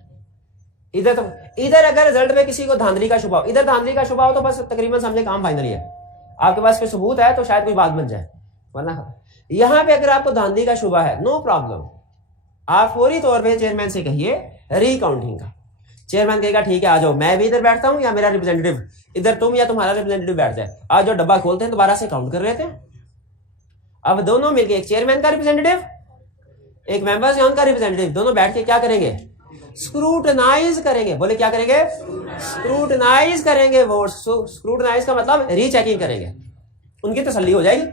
इधर अगर रिजल्ट में किसी को धांधली का शुबा हो, इधर धांधली का शुबा हो, तो बस तकरीबन समझे काम फाइनल ही है। आपके पास कोई सबूत है तो शायद कोई बात बन जाए, वरना यहां पे अगर आपको धांधली का शुबा है, नो प्रॉब्लम, आप फौरी तौर पे चेयरमैन से कहिए रिकाउंटिंग का। चेयरमैन कहेगा ठीक है आ जाओ, मैं भी इधर बैठता हूं या मेरा रिप्रेजेंटेटिव, इधर तुम या तुम्हारा रिप्रेजेंटेटिव बैठ जाए, आज जो डब्बा खोलते हैं दोबारा से काउंट कर रहे थे। अब दोनों मिलके, एक चेयरमैन का रिप्रेजेंटेटिव, एक मेंबर्स या उनका रिप्रेजेंटेटिव, दोनों बैठ के क्या करेंगे? स्क्रूटनाइज करेंगे। बोले क्या करेंगे? स्क्रूटनाइज करेंगे वोट। स्क्रूटनाइज का मतलब रीचेकिंग करेंगे, उनकी तसल्ली हो जाएगी।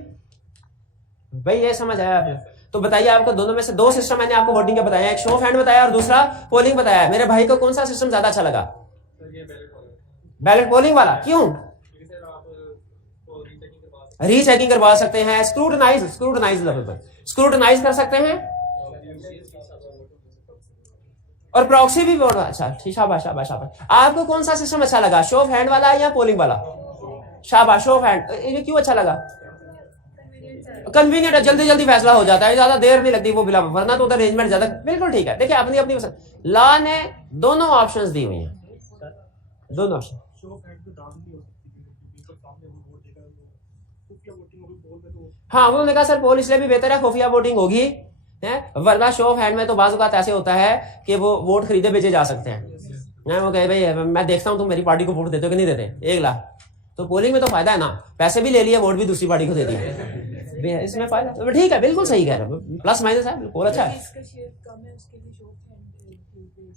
भाई ये समझ आया आपने? तो बताइए, आपको दोनों में से दो सिस्टम मैंने आपको वोटिंग का बताया, एक शो ऑफ हैंड बताया और दूसरा पोलिंग बताया। मेरे भाई को कौन सा सिस्टम ज्यादा अच्छा लगा? बैलेट पोलिंग वाला। क्यों? रीचेकिंग करवा सकते हैं, स्क्रूटनाइज लेवल पर स्क्रूटनाइज कर सकते हैं, और प्रॉक्सी भी वोट। अच्छा ठीक, शाबाश शाबाश शाबाश। आपको कौन सा सिस्टम अच्छा लगा, शो ऑफ हैंड वाला या पोलिंग वाला? शाबाश, शो ऑफ हैंड। ये क्यों अच्छा लगा? कन्वीनियंट है, जल्दी जल्दी फैसला हो जाता है, ज्यादा देर नहीं लगती वो बिला, वरना तो उधर अरेंजमेंट ज्यादा। बिल्कुल ठीक है। देखिए अपनी अपनी पसंद। लॉ ने दोनों ऑप्शंस दी हुई हैं, दोनों ऑप्शन। हाँ उन्होंने कहा सर पोल इसलिए भी बेहतर है, खुफिया वोटिंग होगी है, वरना शो ऑफ हैंड में तो बाज़ औक़ात ऐसे होता है कि वो वोट खरीदे बेचे जा सकते हैं। वो कहे भाई मैं देखता हूँ तुम मेरी पार्टी को वोट देते हो कि नहीं देते, 1 लाख। तो पोलिंग में तो फायदा है ना, पैसे भी ले लिए, वोट भी दूसरी पार्टी को दे दिए, इसमें फायदा। तो ठीक है, बिल्कुल सही कह रहे हो, प्लस माइनस है, बिल्कुल अच्छा है।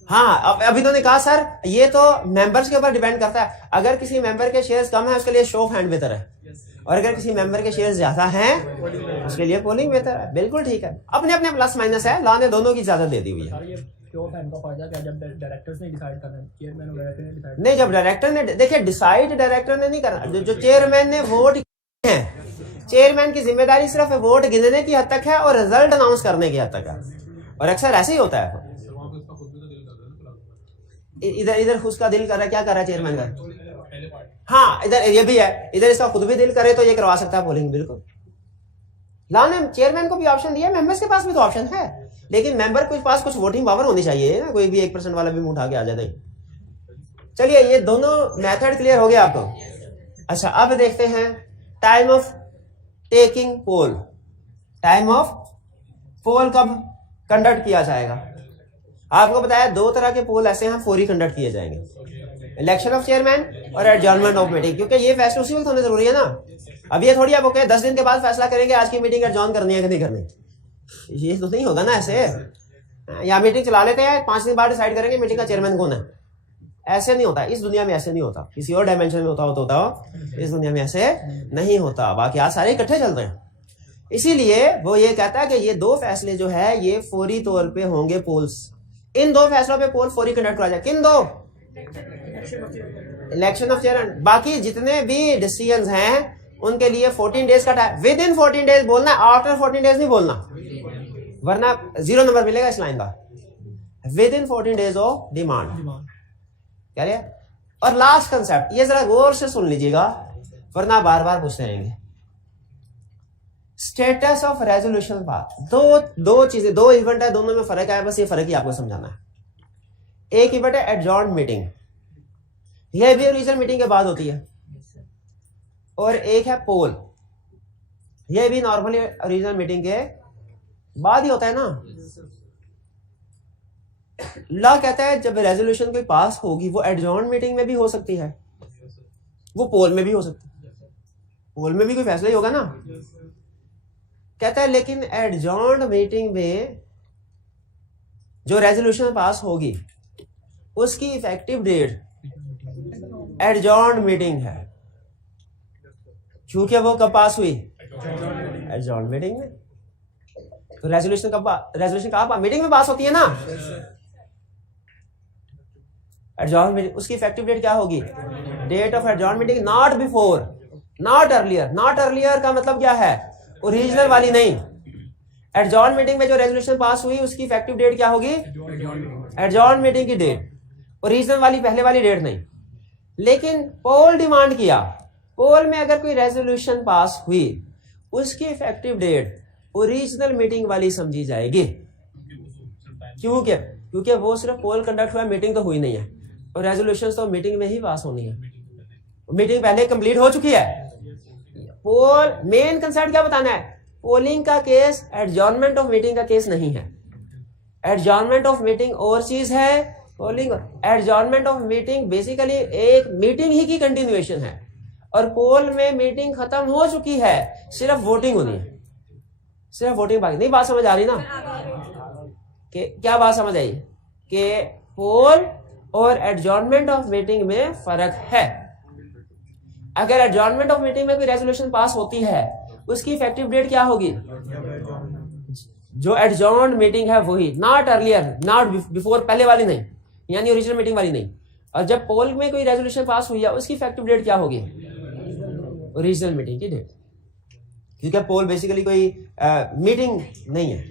हाँ अभी तो ने कहा सर ये तो मेंबर्स के ऊपर डिपेंड करता है, अगर किसी मेंबर के शेयर्स कम है उसके लिए शो ऑफ हैंड बेहतर है, और अगर किसी मेंबर के शेयर्स ज्यादा हैं उसके लिए पोलिंग बेहतर है। बिल्कुल ठीक है, अपने अपने प्लस माइनस है, लॉ ने दोनों की इजाजत दे दी हुई है। नहीं, जब डायरेक्टर ने, देखिए डिसाइड डायरेक्टर ने नहीं करना, जो चेयरमैन ने वोट है, चेयरमैन की जिम्मेदारी सिर्फ वोट गिनने की हद तक है और रिजल्ट अनाउंस करने की हद तक है, और अक्सर ऐसे ही होता है। इधर इधर उसका दिल कर रहा है, क्या कर रहा है चेयरमैन का? हाँ इधर ये भी है, इधर इसका खुद भी दिल करे तो ये करवा सकता है पोलिंग। बिल्कुल, लॉ ने चेयरमैन को भी ऑप्शन दिया, मेंबर्स के पास भी तो ऑप्शन है, लेकिन मेंबर के पास कुछ वोटिंग पावर होनी चाहिए ना, कोई भी 1% वाला भी मुंह उठा के आ जाए नहीं। चलिए ये दोनों मेथड क्लियर हो गया आपको। अच्छा अब देखते हैं time of taking poll. Time of poll कब कंडक्ट किया जाएगा? आपको बताया 2 तरह के पोल ऐसे हैं फौरी कंडक्ट किए जाएंगे, इलेक्शन ऑफ चेयरमैन और एडजॉर्नमेंट ऑफ मीटिंग, क्योंकि ये फैसले उसी वक्त होने जरूरी है ना। अब ये थोड़ी आप ओके 10 दिन के बाद फैसला करेंगे आज की मीटिंग एडजॉर्न करनी है कि नहीं करनी, ये तो नहीं होगा ना ऐसे। या मीटिंग चला लेते हैं, 5 दिन बाद डिसाइड करेंगे मीटिंग का चेयरमैन कौन है, ऐसे नहीं होता। इस दुनिया में ऐसे नहीं होता, किसी और डायमेंशन में होता हो, इस दुनिया में ऐसे नहीं होता। बाकी आज सारे इकट्ठे चलते हैं, इसीलिए वो ये कहता है कि ये 2 फैसले जो है ये फौरी तौर पे होंगे पोल्स। इन 2 फैसलों पे पोल फौरी कंडक्ट करा जाए। किन 2? Election of chairman. बाकी जितने भी डिसीजंस हैं उनके लिए 14 डेज का टाइम, विद इन 14 डेज बोलना, आफ्टर 14 डेज नहीं बोलना, वरना 0 नंबर मिलेगा इस लाइन का। With in 14 days of demand, कह रहे। और लास्ट कंसेप्ट ये जरा गौर से सुन लीजिएगा वरना बार बार पूछते रहेंगे। Status of resolution pass. दो चीजें, 2 इवेंट है, दोनों में फर्क है, बस ये फर्क ही आपको समझाना है। एक इवेंट है एडजॉर्न मीटिंग, यह भी ओरिजिनल मीटिंग के बाद होती है, और एक है पोल, यह भी नॉर्मली ओरिजिनल मीटिंग के बाद ही होता है ना। लॉ कहता है जब रेजोल्यूशन कोई पास होगी वो एडजॉर्न मीटिंग में भी हो सकती है, वो पोल में भी हो सकती है, पोल में भी कोई फैसला ही होगा ना। कहता है लेकिन एडजॉर्न मीटिंग में जो रेजोल्यूशन पास होगी उसकी इफेक्टिव डेट एडजॉर्न मीटिंग है, क्योंकि वो कब पास हुई? एडजॉर्न मीटिंग में। तो रेजोल्यूशन कब मीटिंग में पास होती है ना। एडजॉर्न मीटिंग, उसकी इफेक्टिव डेट क्या होगी? Date of adjourn meeting, not before, not earlier. Not earlier का मतलब क्या है? ओरिजिनल वाली नहीं। एडजॉर्न मीटिंग में जो रेजोल्यूशन पास हुई उसकी इफेक्टिव डेट क्या होगी? एडजॉर्न मीटिंग की डेट, ओरिजिनल वाली, पहले वाली डेट नहीं। लेकिन पोल डिमांड किया, पोल में अगर कोई रेजोल्यूशन पास हुई उसकी इफेक्टिव डेट ओरिजिनल मीटिंग वाली समझी जाएगी। क्योंकि वो सिर्फ पोल कंडक्ट हुआ, मीटिंग तो हुई नहीं है, और रेजोल्यूशन तो मीटिंग में ही पास होनी है, मीटिंग पहले कंप्लीट हो चुकी है। पोल मेन कंसेप्ट क्या बताना है? पोलिंग का केस एडजॉर्नमेंट ऑफ मीटिंग का केस नहीं है। एडजॉर्नमेंट ऑफ मीटिंग और चीज है, polling. Adjournment of meeting basically एक मीटिंग ही की कंटिन्यूएशन है, और पोल में मीटिंग खत्म हो चुकी है, सिर्फ वोटिंग होनी है, सिर्फ वोटिंग बाकी। नहीं बात समझ आ रही ना? कि क्या बात समझ आई कि पोल और एडजॉर्नमेंट ऑफ मीटिंग में फर्क है। अगर एडजॉर्नमेंट ऑफ मीटिंग में कोई रेजोल्यूशन पास होती है उसकी इफेक्टिव डेट क्या होगी? जो एडजॉर्न मीटिंग है वही, नॉट अर्लियर, नॉट बिफोर, पहले वाली नहीं, यानी ओरिजिनल मीटिंग वाली नहीं। और जब पोल में कोई रेजोल्यूशन पास हुई है उसकी इफेक्टिव डेट क्या होगी? ओरिजिनल मीटिंग की डेट, क्योंकि पोल बेसिकली कोई मीटिंग नहीं है।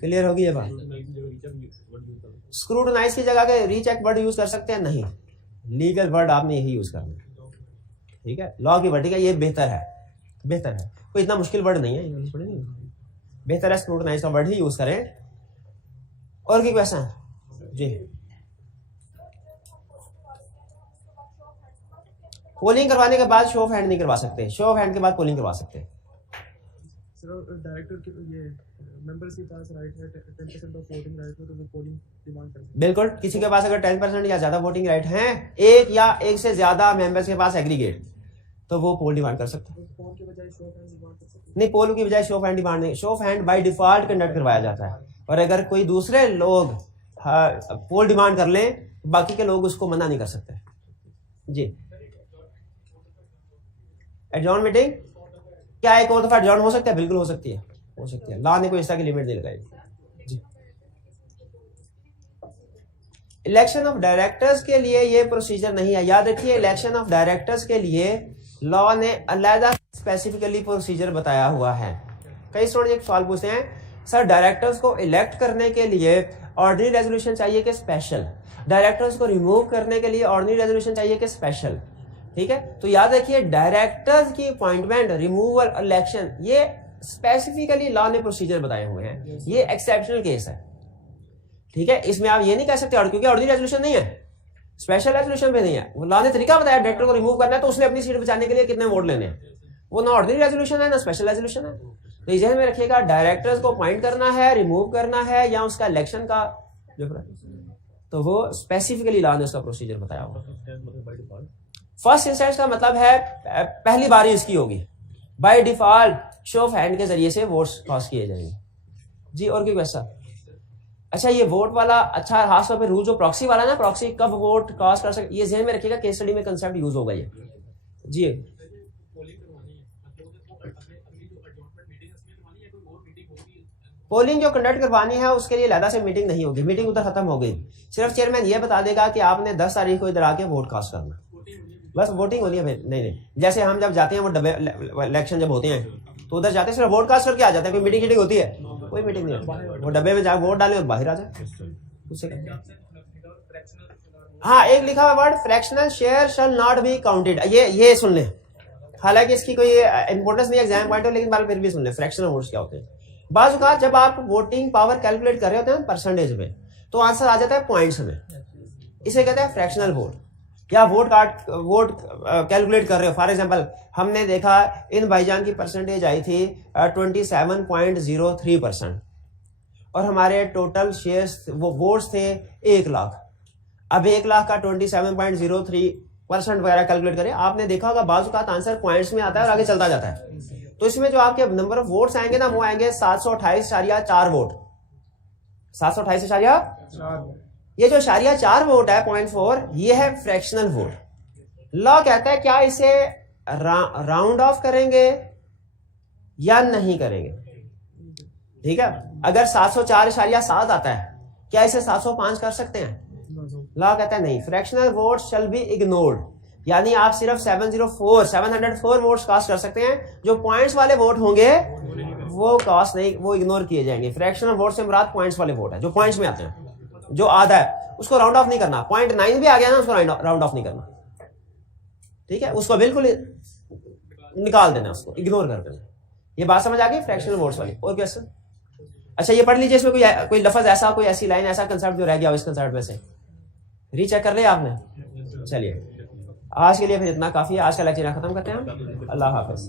क्लियर होगी ये बात? स्क्रूटनाइज की जगह के रीचेक वर्ड यूज कर सकते हैं? नहीं, लीगल वर्ड आपने यही यूज करना है, ठीक है? लॉ की वर्ड, ठीक है, ये बेहतर है, बेहतर है, कोई इतना मुश्किल वर्ड नहीं है, इंग्लिश वर्ड नहीं, बेहतर है स्क्रूटनाइज का वर्ड ही यूज करें। और की क्वेश्चन जी? पोलिंग करवाने के बाद शो ऑफ हैंड नहीं करवा सकते, शो ऑफ हैंड के बाद पोलिंग करवा सकते हैं। डायरेक्टर के ये मेंबर्स के पास राइट है 10% ऑफ वोटिंग राइट है, तो वो पोलिंग डिमांड कर सकते हैं। बिल्कुल, किसी के पास अगर 10% या ज्यादा वोटिंग राइट हैं, एक या एक से ज्यादा मेंबर्स के पास एग्रीगेट, तो वो पोल डिमांड कर सकते हैं। पोल के बजाय शो ऑफ हैंड डिमांड कर सकते हैं? नहीं, पोल की बजाय शो ऑफ हैंड डिमांड नहीं, show of hand by default conduct करवाया जाता है। और अगर कोई दूसरे लोग पोल डिमांड कर लें, बाकी के लोग उसको मना नहीं कर सकते। जी, एडजॉर्न मीटिंग क्या एक और दफा एडजॉर्न हो सकता है? बिल्कुल हो सकती है, हो सकती है, लॉ ने कोई इस तरह की लिमिट नहीं लगाई। जी, इलेक्शन ऑफ डायरेक्टर्स के लिए ये प्रोसीजर नहीं है, याद रखिए। इलेक्शन ऑफ डायरेक्टर्स के लिए लॉ ने अलग स्पेसिफिकली प्रोसीजर बताया हुआ है। कई स्टूडेंट एक सवाल पूछते हैं, सर डायरेक्टर्स को इलेक्ट करने के लिए ऑर्डिनरी रेजोल्यूशन चाहिए कि स्पेशल? डायरेक्टर्स को रिमूव करने के लिए ऑर्डिनरी रेजोल्यूशन चाहिए कि स्पेशल? ठीक है, तो याद रखिए डायरेक्टर्स की अपॉइंटमेंट, रिमूवल, इलेक्शन, ये स्पेसिफिकली लॉ ने प्रोसीजर बताए हुए हैं, ये एक्सेप्शनल केस है। ठीक है, इसमें आप ये नहीं कह सकते और क्योंकि ऑर्डिनरी रेजोल्यूशन नहीं है, स्पेशल रेजोल्यूशन भी नहीं है, वो लॉ ने तरीका बताया डायरेक्टर को रिमूव करना है तो उसने अपनी सीट बचाने के लिए कितने वोट लेने हैं, वो ना ऑर्डिनरी रेजोल्यूशन है ना स्पेशल रेजोल्यूशन है। तो इस में रखिएगा डायरेक्टर्स को अपॉइंट करना है, रिमूव करना है या उसका इलेक्शन का तो वो स्पेसिफिकली लॉ ने उसका प्रोसीजर बताया हुआ। फर्स्ट इंस्टेंस का मतलब है पहली बारी इसकी होगी, by default show of hand के जरिए से वोट्स कास्ट किए जाएंगे। जी, और कोई क्वेश्चन? अच्छा, ये वोट वाला, अच्छा खास तौर पे रूल जो प्रॉक्सी वाला ना, प्रॉक्सी कब वोट कास्ट कर सकते, ये ध्यान में रखिएगा, केस स्टडी में कंसेप्ट यूज होगा ये। जी, पोलिंग जो कंडक्ट करवानी है उसके लिए अलग से मीटिंग नहीं होगी, मीटिंग उधर खत्म हो गई। सिर्फ चेयरमैन ये बता देगा कि आपने 10 तारीख को इधर आके वोट कास्ट करना, बस वोटिंग होनी है। नहीं, जैसे हम जब जाते हैं वो डब्बे इलेक्शन जब होते हैं तो उधर जाते हैं सिर्फ वोट कास्ट करके आ जाते हैं, कोई मीटिंग शीटिंग होती है? कोई मीटिंग नहीं होती, वो डब्बे में जाके वोट डालें और बाहर आ जाए उससे। हाँ, एक लिखा हुआ word fractional share shall not be counted, ये सुन लें, हालांकि इसकी कोई इंपोर्टेंस नहीं एग्जाम पॉइंट हो, लेकिन बार फिर भी सुन लें फ्रैक्शनल वोट्स क्या होते हैं। बाज़ औक़ात जब आप वोटिंग पावर कैलकुलेट कर रहे होते हैं परसेंटेज में, तो आंसर आ जाता है पॉइंट्स में, इसे कहते हैं फ्रैक्शनल वोट। या वोट कैलकुलेट कर रहे हो, फॉर एग्जांपल हमने देखा इन भाईजान की परसेंटेज आई थी 27.03% और हमारे टोटल शेयर्स वो वोट्स थे 1 लाख। अब 1 लाख का 27.03% वगैरह कैलकुलेट करें, आपने देखा होगा बाज़ औक़ात आंसर पॉइंट्स में आता है और आगे चलता जाता है। तो इसमें जो आपके नंबर ऑफ वोट्स आएंगे ना, वो आएंगे 728.4 वोट, 728.4। ये जो शारिया 4 वोट है 0.4, ये है फ्रैक्शनल वोट। लॉ कहता है क्या इसे राउंड ऑफ करेंगे या नहीं करेंगे? ठीक है, अगर 704.7 आता है, क्या इसे 705 कर सकते हैं? लॉ कहता है नहीं, fractional vote shall be ignored, यानी आप सिर्फ 704 वोट्स कास्ट कर सकते हैं। जो पॉइंट्स वाले वोट होंगे वो कास्ट नहीं, वो इग्नोर किए जाएंगे। फ्रैक्शनल वोट से मुराद पॉइंट्स वाले वोट है, जो पॉइंट्स में आते हैं, जो आधा है उसको राउंड ऑफ नहीं करना। 0.9 भी आ गया ना, उसको राउंड ऑफ नहीं करना, ठीक है, उसको बिल्कुल निकाल देना, उसको इग्नोर कर देना। ये बात समझ आ गई फ्रैक्शनल वोट्स वाली? और क्वेश्चन? अच्छा, ये पढ़ लीजिए, इसमें कोई लफ्ज ऐसा, कोई ऐसी लाइन, ऐसा कंसेप्ट जो रह गया हो इस कंसेप्ट में से, रीचेक कर लिया आपने? चलिए, आज के लिए फिर इतना काफी है, आज का लेक्चर खत्म करते हैं हम। अल्लाह हाफिज।